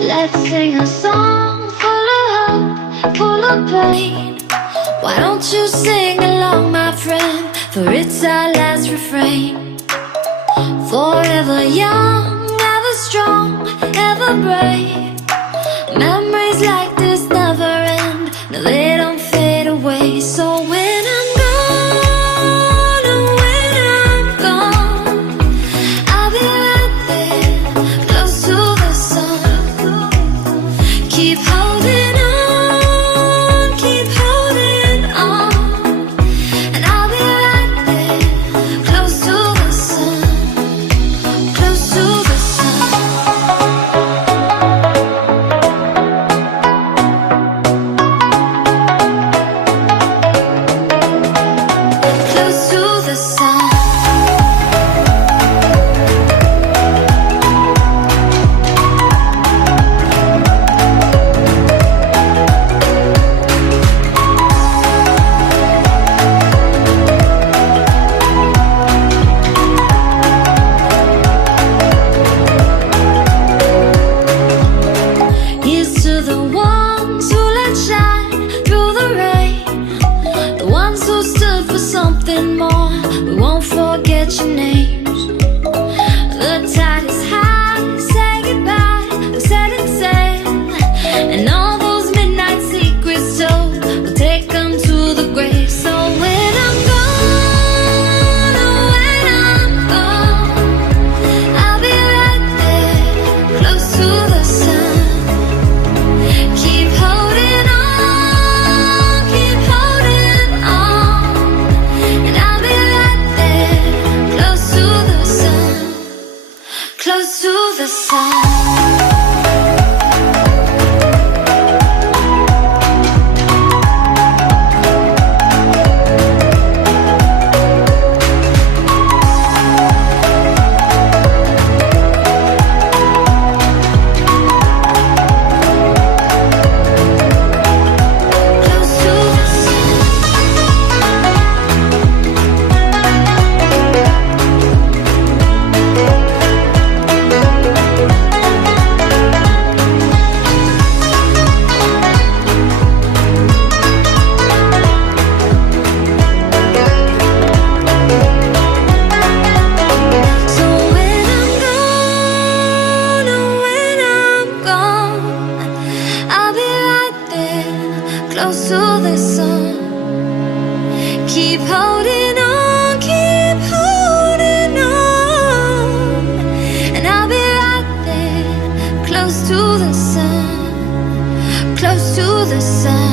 Let's sing a song full of hope, full of pain. Why don't you sing along, my friend? For it's our last refrain. Forever young, ever strong, ever brave. Memories like this never end. No, they don't fade away. So when I'm gone, oh, when I'm gone, I'll be right there, close to the sun. Keep holding on, keep holding on. And I'll be right there, close to the sun, close to the sun. Close to the sun. Here's to the ones who let shine through the rain, the ones who stood for something more. We won't forget your names. The tide is high, say goodbye, we set it sail. And all those midnight secrets told, we'll take them to the grave. So when I'm gone, oh, when I'm gone, I'll be right there, close to the sun. Keep holding on, keep holding on. And I'll be right there, close to the sun, close to the sun. Close to the sun. So when I'm gone, oh, when I'm gone, I'll be right there, close to the sun. Keep holding on, keep holding on. And I'll be right there, close to the sun, close to the sun.